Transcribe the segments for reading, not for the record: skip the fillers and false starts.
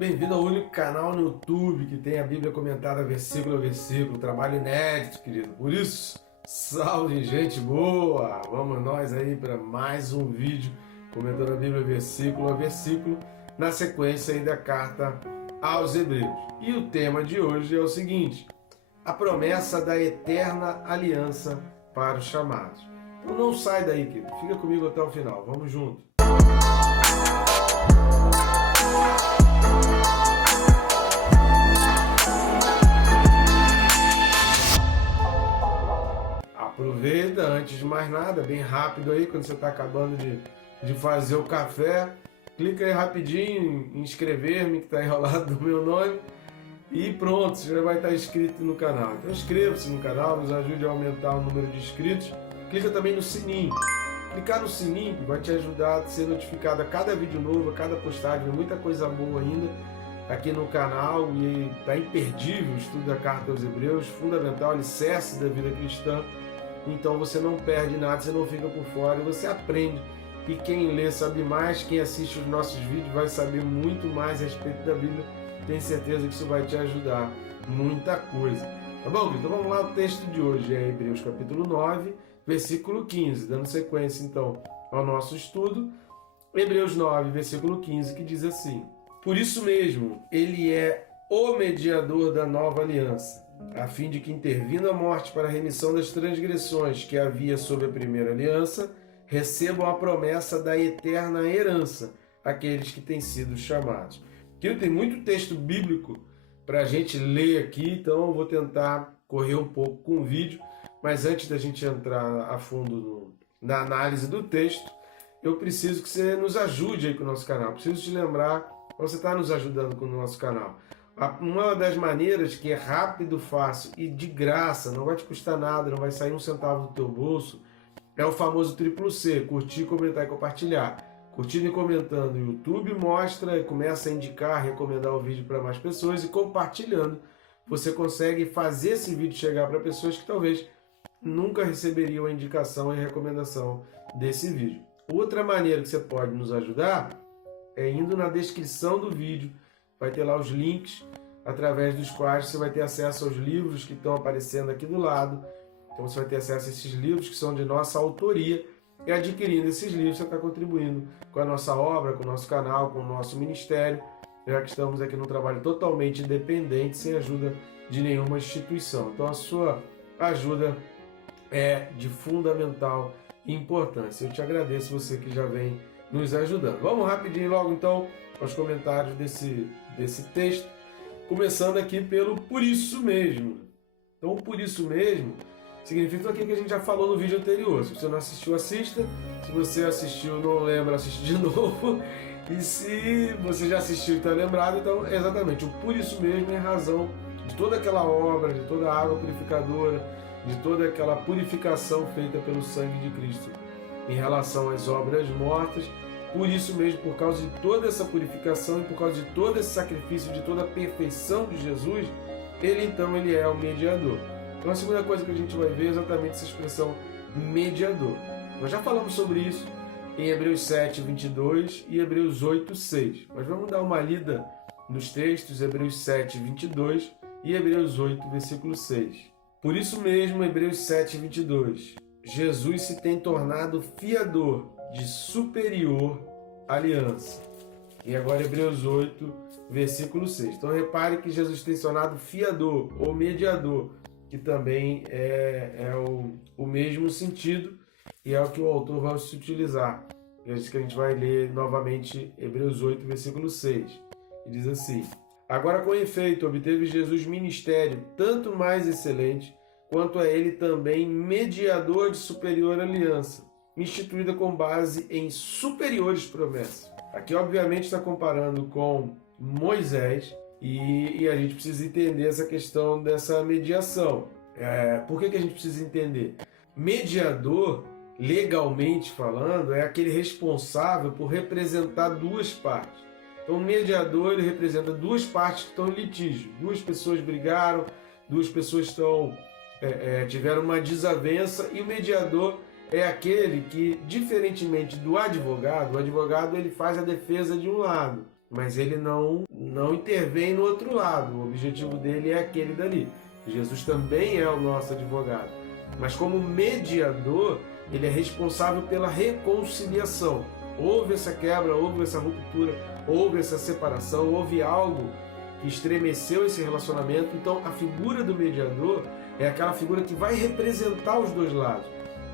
Bem-vindo ao único canal no YouTube que tem a Bíblia comentada versículo a versículo, trabalho inédito, querido. Por isso, salve gente boa! Vamos nós aí para mais um vídeo comentando a Bíblia versículo a versículo, na sequência aí da carta aos Hebreus. E o tema de hoje é o seguinte: a promessa da eterna aliança para os chamados. Então não sai daí, querido. Fica comigo até o final. Vamos junto. Aproveita, antes de mais nada, bem rápido aí, quando você está acabando de fazer o café, clica aí rapidinho em inscrever-me, que está enrolado no meu nome, e pronto, você já vai estar inscrito no canal. Então inscreva-se no canal, nos ajude a aumentar o número de inscritos. Clica também no sininho. Clicar no sininho vai te ajudar a ser notificado a cada vídeo novo, a cada postagem, muita coisa boa ainda aqui no canal, e está imperdível o estudo da carta aos Hebreus, fundamental, alicerce da vida cristã. Então você não perde nada, você não fica por fora, você aprende. E quem lê sabe mais, quem assiste os nossos vídeos vai saber muito mais a respeito da Bíblia. Tenho certeza que isso vai te ajudar muita coisa. Tá bom, então vamos lá, o texto de hoje é Hebreus capítulo 9, versículo 15, dando sequência então ao nosso estudo. Hebreus 9, versículo 15, que diz assim: por isso mesmo, ele é o mediador da nova aliança, a fim de que, intervindo a morte para a remissão das transgressões que havia sob a primeira aliança, recebam a promessa da eterna herança aqueles que têm sido chamados. Aqui tem muito texto bíblico para a gente ler aqui, então eu vou tentar correr um pouco com o vídeo, mas antes da gente entrar a fundo na análise do texto, eu preciso que você nos ajude aí com o nosso canal. Preciso te lembrar, você está nos ajudando com o nosso canal. Uma das maneiras que é rápido, fácil e de graça, não vai te custar nada, não vai sair um centavo do teu bolso, é o famoso triplo C: curtir, comentar e compartilhar. Curtindo e comentando, o YouTube mostra e começa a indicar, recomendar o vídeo para mais pessoas, e compartilhando, você consegue fazer esse vídeo chegar para pessoas que talvez nunca receberiam a indicação e a recomendação desse vídeo. Outra maneira que você pode nos ajudar é indo na descrição do vídeo. Vai ter lá os links através dos quais você vai ter acesso aos livros que estão aparecendo aqui do lado. Então você vai ter acesso a esses livros que são de nossa autoria, e adquirindo esses livros você está contribuindo com a nossa obra, com o nosso canal, com o nosso ministério, já que estamos aqui num trabalho totalmente independente, sem ajuda de nenhuma instituição. Então a sua ajuda é de fundamental importância. Eu te agradeço, você que já vem nos ajudando. Vamos rapidinho logo então aos comentários desse texto, começando aqui pelo por isso mesmo. Então, por isso mesmo significa tudo aquilo que a gente já falou no vídeo anterior. Se você não assistiu, assista. Se você assistiu, não lembra, assiste de novo. E se você já assistiu e está lembrado, então exatamente, o por isso mesmo é a razão de toda aquela obra, de toda a água purificadora, de toda aquela purificação feita pelo sangue de Cristo em relação às obras mortas. Por isso mesmo, por causa de toda essa purificação e por causa de todo esse sacrifício, de toda a perfeição de Jesus, ele é o mediador. Então a segunda coisa que a gente vai ver é exatamente essa expressão mediador. Nós já falamos sobre isso em Hebreus 7, 22 e Hebreus 8, 6. Mas vamos dar uma lida nos textos, Hebreus 7, 22 e Hebreus 8, versículo 6. Por isso mesmo, Hebreus 7, 22, Jesus se tem tornado fiador de superior aliança. E agora Hebreus 8, versículo 6. Então repare que Jesus tem se tornado fiador ou mediador, que também é o mesmo sentido, e é o que o autor vai se utilizar. É isso que a gente vai ler novamente, Hebreus 8, versículo 6. E diz assim: agora, com efeito, obteve Jesus ministério tanto mais excelente, quanto a ele também mediador de superior aliança, instituída com base em superiores promessas. Aqui, obviamente, está comparando com Moisés, e a gente precisa entender essa questão dessa mediação. Por que a gente precisa entender? Mediador, legalmente falando, é aquele responsável por representar duas partes. Então, o mediador, ele representa duas partes que estão em litígio. Duas pessoas brigaram, duas pessoas tiveram uma desavença, e o mediador é aquele que, diferentemente do advogado, o advogado ele faz a defesa de um lado. mas ele não intervém no outro lado. O objetivo dele é aquele dali. Jesus também é o nosso advogado, mas como mediador, ele é responsável pela reconciliação. Houve essa quebra, houve essa ruptura, houve essa separação, houve algo que estremeceu esse relacionamento. Então a figura do mediador é aquela figura que vai representar os dois lados.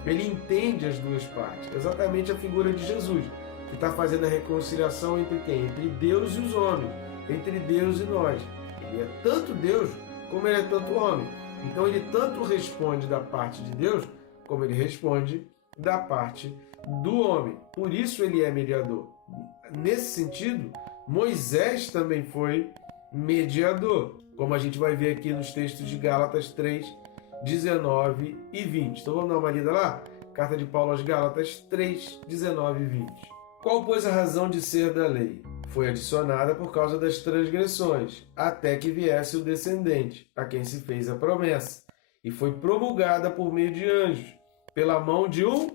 Ele entende as duas partes. Exatamente a figura de Jesus, que está fazendo a reconciliação entre quem? Entre Deus e os homens, entre Deus e nós. Ele é tanto Deus como ele é tanto homem. Então ele tanto responde da parte de Deus, como ele responde da parte do homem. Por isso ele é mediador. Nesse sentido, Moisés também foi mediador, como a gente vai ver aqui nos textos de Gálatas 3, 19 e 20. Então vamos dar uma lida lá? Carta de Paulo aos Gálatas 3, 19 e 20. Qual, pois, a razão de ser da lei? Foi adicionada por causa das transgressões, até que viesse o descendente, a quem se fez a promessa, e foi promulgada por meio de anjos, pela mão de um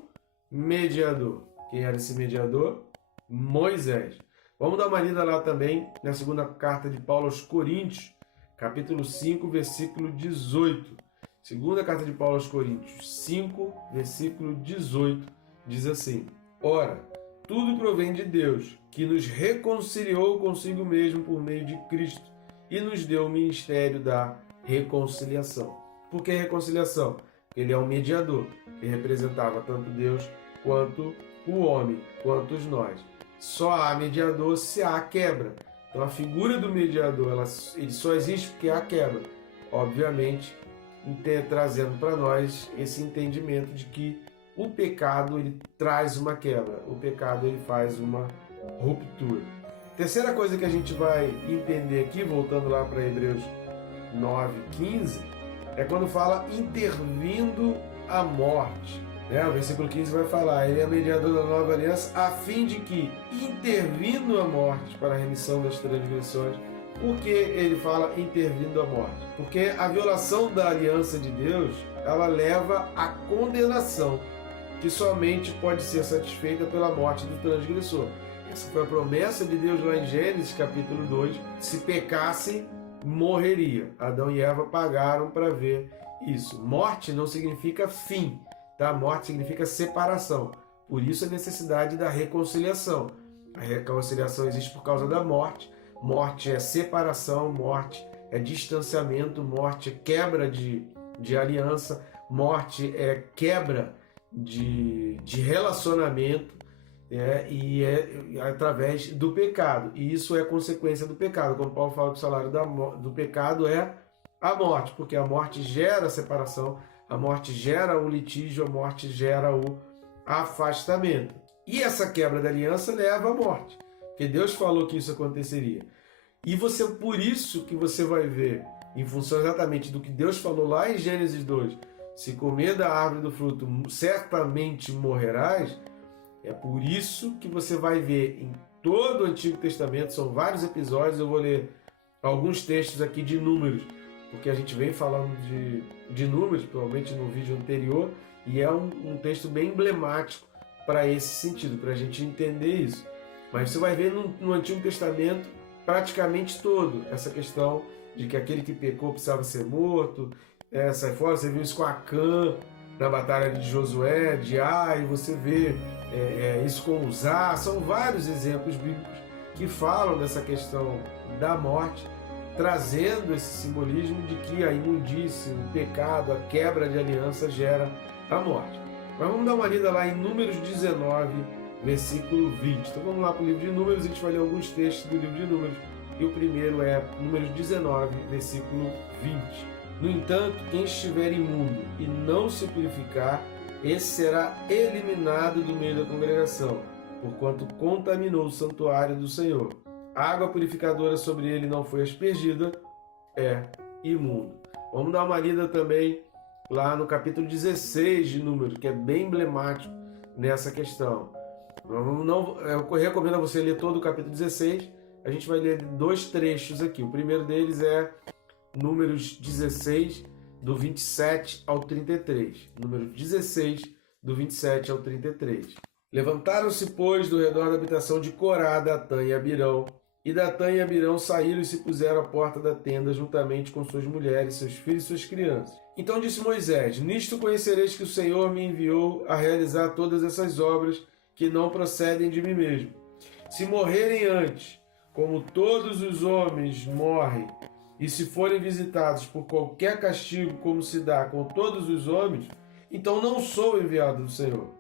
mediador. Quem era esse mediador? Moisés. Vamos dar uma lida lá também na segunda carta de Paulo aos Coríntios, capítulo 5, versículo 18. Segunda carta de Paulo aos Coríntios 5, versículo 18, diz assim: Ora, tudo provém de Deus, que nos reconciliou consigo mesmo por meio de Cristo e nos deu o ministério da reconciliação. Por que reconciliação? Porque ele é um mediador, que representava tanto Deus quanto o homem, quanto nós. Só há mediador se há quebra. Então a figura do mediador, ele só existe porque há quebra. Obviamente, trazendo para nós esse entendimento de que o pecado ele traz uma quebra, o pecado ele faz uma ruptura. Terceira coisa que a gente vai entender aqui, voltando lá para Hebreus 9:15, é quando fala intervindo a morte. O versículo 15 vai falar: ele é mediador da nova aliança, a fim de que, intervindo a morte para a remissão das transgressões. Por que ele fala intervindo a morte? Porque a violação da aliança de Deus, ela leva à condenação, que somente pode ser satisfeita pela morte do transgressor. Essa foi a promessa de Deus lá em Gênesis capítulo 2. Se pecasse, morreria. Adão e Eva pagaram para ver isso. Morte não significa fim, tá? Morte significa separação. Por isso a necessidade da reconciliação. A reconciliação existe por causa da morte. Morte é separação, morte é distanciamento, morte é quebra de aliança, morte é quebra de relacionamento, e é através do pecado. E isso é consequência do pecado. Como Paulo fala que o salário do pecado é a morte, porque a morte gera a separação, a morte gera o litígio, a morte gera o afastamento. E essa quebra da aliança leva à morte, porque Deus falou que isso aconteceria. E por isso que você vai ver, em função exatamente do que Deus falou lá em Gênesis 2, se comer da árvore do fruto, certamente morrerás. É por isso que você vai ver em todo o Antigo Testamento, são vários episódios, eu vou ler alguns textos aqui de Números, porque a gente vem falando de Números, provavelmente no vídeo anterior, e é um texto bem emblemático para esse sentido, para a gente entender isso. Mas você vai ver no Antigo Testamento praticamente todo essa questão de que aquele que pecou precisava ser morto, sai fora. Você viu isso com Acã na batalha de Josué, de Ai, você vê isso com Uzá. São vários exemplos bíblicos que falam dessa questão da morte, trazendo esse simbolismo de que a imundície, o pecado, a quebra de aliança gera a morte. Mas vamos dar uma lida lá em Números 19, versículo 20. Então vamos lá para o livro de Números, a gente vai ler alguns textos do livro de Números, e o primeiro é Números 19, versículo 20. No entanto, quem estiver imundo e não se purificar, esse será eliminado do meio da congregação, porquanto contaminou o santuário do Senhor. A água purificadora sobre ele não foi aspergida, é imundo. Vamos dar uma lida também lá no capítulo 16 de Números, que é bem emblemático nessa questão. Eu recomendo a você ler todo o capítulo 16. A gente vai ler dois trechos aqui. O primeiro deles é Números 16, do 27 ao 33. Números 16, do 27 ao 33. Levantaram-se, pois, do redor da habitação de Corá, Datã e Abirão, E Datã e Abirão saíram e se puseram à porta da tenda, juntamente com suas mulheres, seus filhos e suas crianças. Então disse Moisés: Nisto conhecereis que o Senhor me enviou a realizar todas essas obras que não procedem de mim mesmo. Se morrerem antes, como todos os homens morrem, e se forem visitados por qualquer castigo, como se dá com todos os homens, então não sou enviado do Senhor.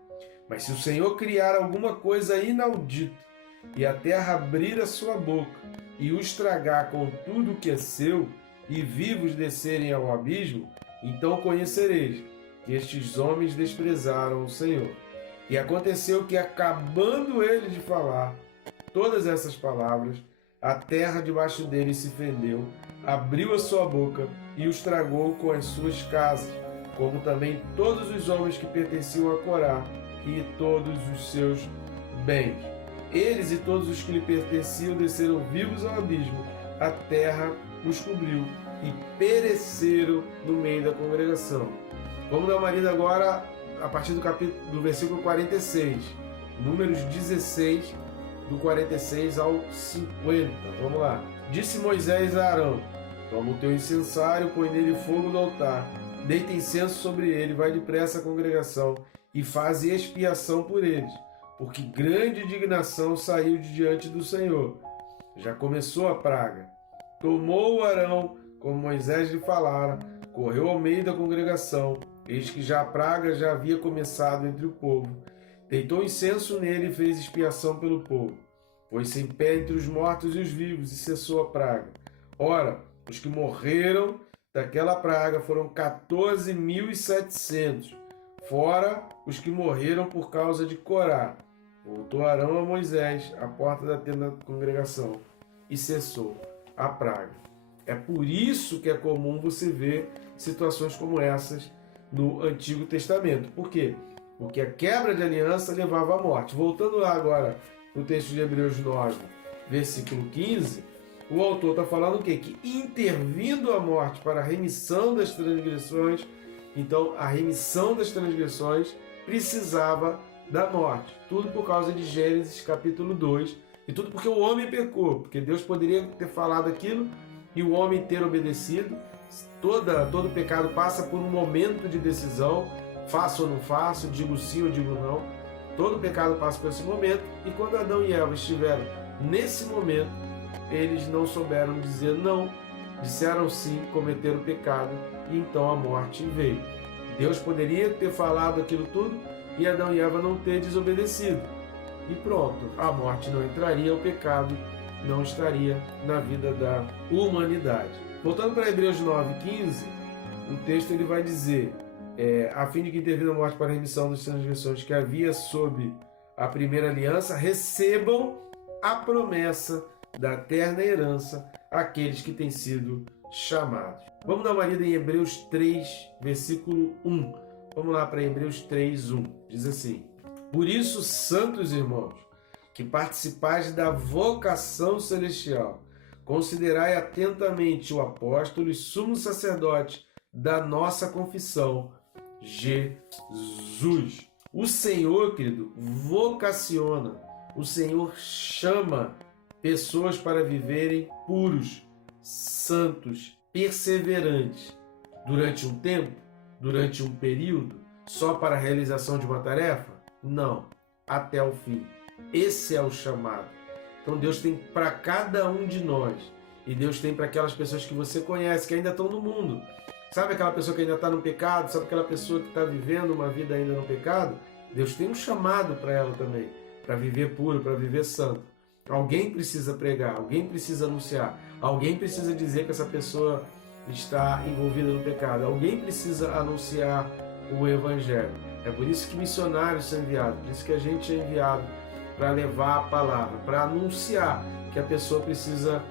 Mas se o Senhor criar alguma coisa inaudita, e a terra abrir a sua boca, e o estragar com tudo o que é seu, e vivos descerem ao abismo, então conhecereis que estes homens desprezaram o Senhor. E aconteceu que, acabando ele de falar todas essas palavras, a terra debaixo dele se fendeu, abriu a sua boca e os tragou com as suas casas, como também todos os homens que pertenciam a Corá e todos os seus bens. Eles e todos os que lhe pertenciam desceram vivos ao abismo, a terra os cobriu e pereceram no meio da congregação. Vamos dar uma lida agora a partir do versículo 46, Números 16, do 46 ao 50. Vamos lá. Disse Moisés a Arão: Toma o teu incensário, põe nele fogo do altar, deita incenso sobre ele, vai depressa à congregação e faze expiação por eles, porque grande indignação saiu de diante do Senhor. Já começou a praga. Tomou Arão, como Moisés lhe falara, correu ao meio da congregação, eis que já a praga já havia começado entre o povo. Deitou incenso nele e fez expiação pelo povo. Pôs-se em pé entre os mortos e os vivos e cessou a praga. Ora, os que morreram daquela praga foram 14.700, fora os que morreram por causa de Corá. Voltou Arão a Moisés à porta da tenda da congregação e cessou a praga. É por isso que é comum você ver situações como essas no Antigo Testamento. Por quê? Porque a quebra de aliança levava à morte. Voltando lá agora no texto de Hebreus 9, versículo 15, o autor está falando o quê? Que intervindo a morte para a remissão das transgressões, então a remissão das transgressões precisava da morte. Tudo por causa de Gênesis capítulo 2, e tudo porque o homem pecou, porque Deus poderia ter falado aquilo e o homem ter obedecido. Todo pecado passa por um momento de decisão, faço ou não faço, digo sim ou digo não. Todo pecado passa por esse momento, e quando Adão e Eva estiveram nesse momento, eles não souberam dizer não, disseram sim, cometeram pecado, e então a morte veio. Deus poderia ter falado aquilo tudo e Adão e Eva não ter desobedecido. E pronto, a morte não entraria, o pecado não estaria na vida da humanidade. Voltando para Hebreus 9:15, o texto ele vai dizer: a fim de que intervida a morte para a remissão das transgressões que havia sob a primeira aliança, recebam a promessa da eterna herança aqueles que têm sido chamados. Vamos dar uma lida em Hebreus 3, versículo 1. Vamos lá para Hebreus 3, 1. Diz assim: Por isso, santos irmãos, que participais da vocação celestial, considerai atentamente o apóstolo e sumo sacerdote da nossa confissão, Jesus. O Senhor, querido, vocaciona, o Senhor chama pessoas para viverem puros, santos, perseverantes, durante um tempo, durante um período, só para a realização de uma tarefa? Não, até o fim. Esse é o chamado. Então Deus tem para cada um de nós, e Deus tem para aquelas pessoas que você conhece, que ainda estão no mundo. Sabe aquela pessoa que ainda está no pecado? Sabe aquela pessoa que está vivendo uma vida ainda no pecado? Deus tem um chamado para ela também, para viver puro, para viver santo. Alguém precisa pregar, alguém precisa anunciar, alguém precisa dizer que essa pessoa está envolvida no pecado, alguém precisa anunciar o Evangelho. É por isso que missionários são enviados, por isso que a gente é enviado para levar a palavra, para anunciar que a pessoa precisa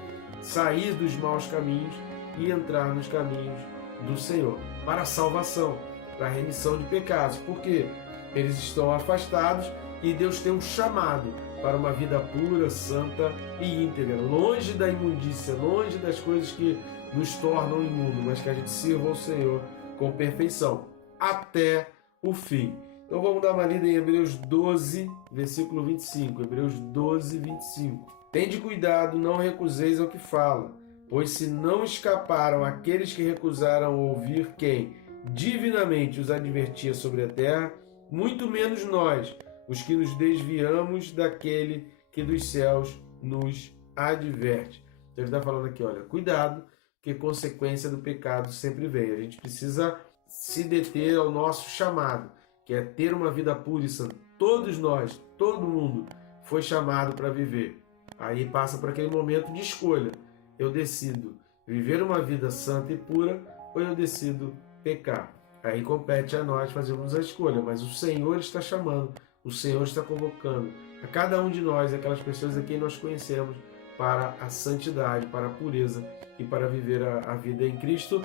sair dos maus caminhos e entrar nos caminhos do Senhor, para a salvação, para a remissão de pecados, porque eles estão afastados e Deus tem um chamado para uma vida pura, santa e íntegra, longe da imundícia, longe das coisas que nos tornam imundo, mas que a gente sirva ao Senhor com perfeição, até o fim. Então vamos dar uma lida em Hebreus 12, versículo 25. Hebreus 12, 25. Tende cuidado, não recuseis ao que fala, pois se não escaparam aqueles que recusaram ouvir quem divinamente os advertia sobre a terra, muito menos nós, os que nos desviamos daquele que dos céus nos adverte. Então ele está falando aqui, olha, cuidado, que consequência do pecado sempre vem. A gente precisa se deter ao nosso chamado, que é ter uma vida pura e santa. Todos nós, todo mundo foi chamado para viver. Aí passa por aquele momento de escolha. Eu decido viver uma vida santa e pura ou eu decido pecar. Aí compete a nós fazermos a escolha, mas o Senhor está chamando, o Senhor está convocando a cada um de nós, aquelas pessoas a quem nós conhecemos, para a santidade, para a pureza e para viver a vida em Cristo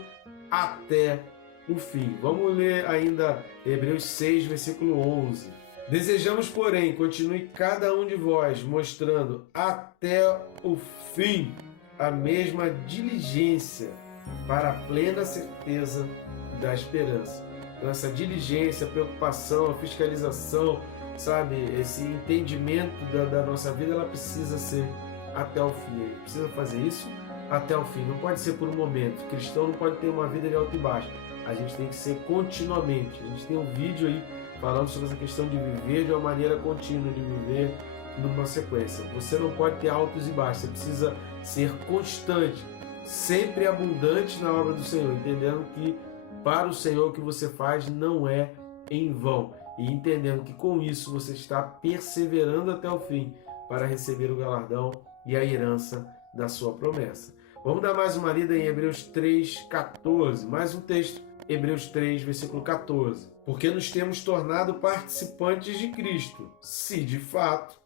até o fim. Vamos ler ainda Hebreus 6, versículo 11. Desejamos, porém, continue cada um de vós mostrando até o fim a mesma diligência para a plena certeza da esperança. Então, essa diligência, a preocupação, a fiscalização, sabe, esse entendimento da nossa vida, ela precisa ser até o fim. Ele precisa fazer isso até o fim. Não pode ser por um momento. O cristão não pode ter uma vida de alto e baixo. A gente tem que ser continuamente. A gente tem um vídeo aí falando sobre essa questão de viver de uma maneira contínua, de viver numa sequência. Você não pode ter altos e baixos. Você precisa ser constante, sempre abundante na obra do Senhor, entendendo que para o Senhor o que você faz não é em vão. E entendendo que com isso você está perseverando até o fim para receber o galardão e a herança da sua promessa. Vamos dar mais uma lida em Hebreus 3:14, mais um texto, Hebreus 3, versículo 14. Porque nos temos tornado participantes de Cristo, se de fato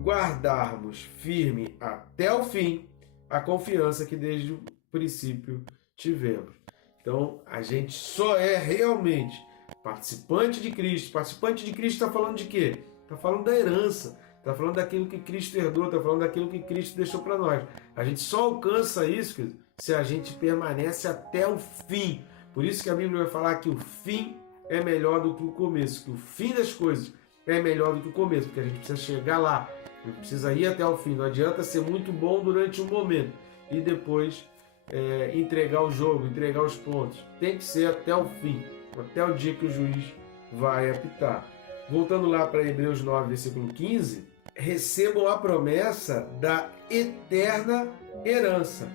guardarmos firme até o fim a confiança que desde o princípio tivemos. Então, a gente só é realmente participante de Cristo. Participante de Cristo está falando de quê? Está falando da herança. Está falando daquilo que Cristo herdou, está falando daquilo que Cristo deixou para nós. A gente só alcança isso se a gente permanece até o fim. Por isso que a Bíblia vai falar que o fim é melhor do que o começo, que o fim das coisas é melhor do que o começo, porque a gente precisa chegar lá, a gente precisa ir até o fim. Não adianta ser muito bom durante um momento e depois entregar o jogo, entregar os pontos. Tem que ser até o fim, até o dia que o juiz vai apitar. Voltando lá para Hebreus 9, versículo 15, recebam a promessa da eterna herança.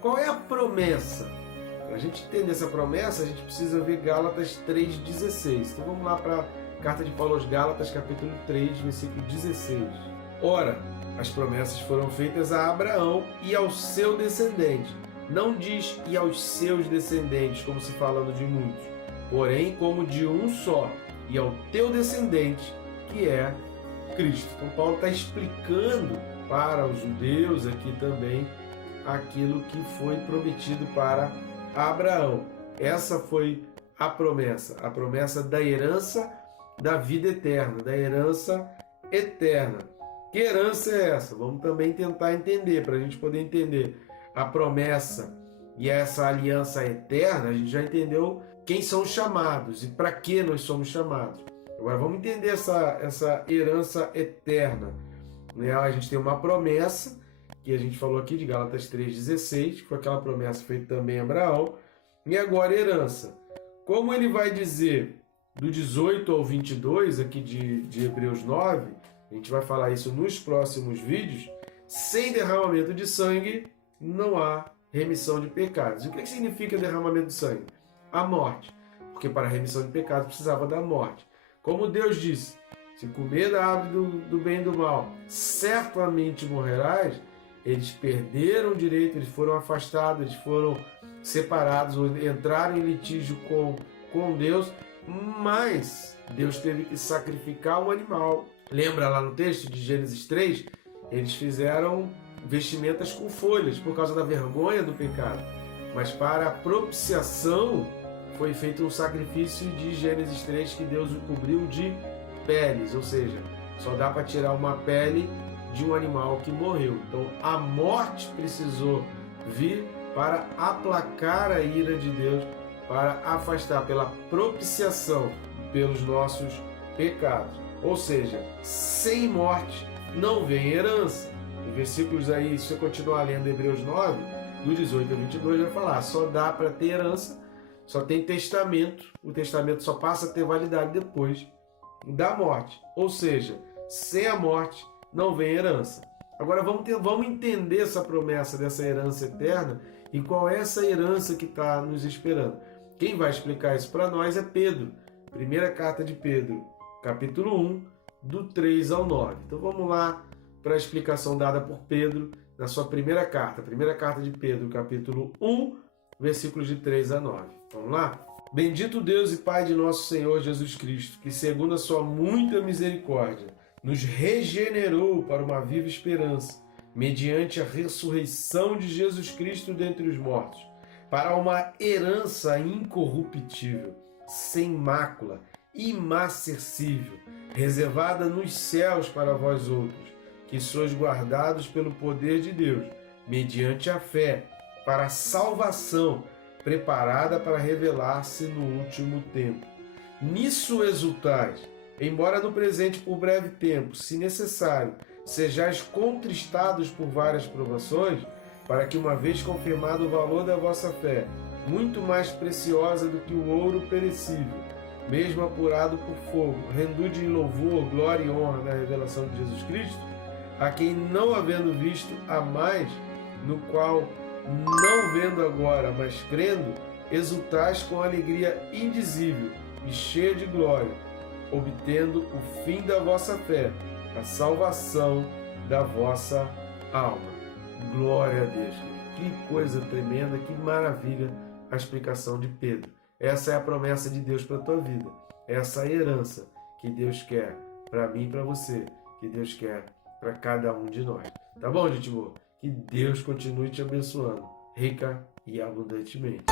Qual é a promessa? Para a gente entender essa promessa, a gente precisa ver Gálatas 3,16. Então vamos lá para a carta de Paulo aos Gálatas, capítulo 3, versículo 16. Ora, as promessas foram feitas a Abraão e ao seu descendente. Não diz e aos seus descendentes, como se falando de muitos, porém como de um só, e ao teu descendente, que é Cristo. Então Paulo está explicando para os judeus aqui também aquilo que foi prometido para Abraão. Essa foi a promessa da herança da vida eterna, da herança eterna. Que herança é essa? Vamos também tentar entender, para a gente poder entender a promessa e essa aliança eterna. A gente já entendeu quem são os chamados e para que nós somos chamados. Agora vamos entender essa herança eterna. A gente tem uma promessa, que a gente falou aqui de Gálatas 3,16, que foi aquela promessa feita também a Abraão, e agora herança. Como ele vai dizer do 18 ao 22, aqui de Hebreus 9, a gente vai falar isso nos próximos vídeos, sem derramamento de sangue não há remissão de pecados. E o que significa derramamento de sangue? A morte. Porque para a remissão de pecados precisava da morte. Como Deus disse, se comer da árvore do bem e do mal, certamente morrerás. Eles perderam o direito, eles foram afastados, eles foram separados, ou entraram em litígio com Deus, mas Deus teve que sacrificar um animal. Lembra lá no texto de Gênesis 3? Eles fizeram vestimentas com folhas por causa da vergonha do pecado. Mas para a propiciação foi feito um sacrifício de Gênesis 3 que Deus o cobriu de peles, ou seja, só dá para tirar uma pele de um animal que morreu. Então a morte precisou vir para aplacar a ira de Deus, para afastar pela propiciação pelos nossos pecados. Ou seja, sem morte não vem herança. versículos aí, se você continuar lendo Hebreus 9, do 18 a 22, vai falar, só dá para ter herança, só tem testamento, o testamento só passa a ter validade depois da morte. Ou seja, sem a morte não vem herança. Agora vamos entender essa promessa dessa herança eterna e qual é essa herança que está nos esperando. Quem vai explicar isso para nós é Pedro. Primeira carta de Pedro, capítulo 1, do 3 ao 9. Então vamos lá para a explicação dada por Pedro na sua primeira carta de Pedro, capítulo 1, versículos de 3 a 9. Vamos lá? Bendito Deus e Pai de nosso Senhor Jesus Cristo, que segundo a sua muita misericórdia, nos regenerou para uma viva esperança, mediante a ressurreição de Jesus Cristo dentre os mortos, para uma herança incorruptível, sem mácula, imarcessível, reservada nos céus para vós outros, que sois guardados pelo poder de Deus, mediante a fé, para a salvação, preparada para revelar-se no último tempo. Nisso exultais, embora no presente por breve tempo, se necessário, sejais contristados por várias provações, para que, uma vez confirmado o valor da vossa fé, muito mais preciosa do que o ouro perecível, mesmo apurado por fogo, rendude em louvor, glória e honra na revelação de Jesus Cristo, a quem, não havendo visto, há mais, no qual, não vendo agora, mas crendo, exultais com alegria indizível e cheia de glória, obtendo o fim da vossa fé, a salvação da vossa alma. Glória a Deus. Que coisa tremenda, que maravilha a explicação de Pedro. Essa é a promessa de Deus para a tua vida. Essa é a herança que Deus quer para mim e para você, que Deus quer para cada um de nós. Tá bom, gente boa? Que Deus continue te abençoando, rica e abundantemente.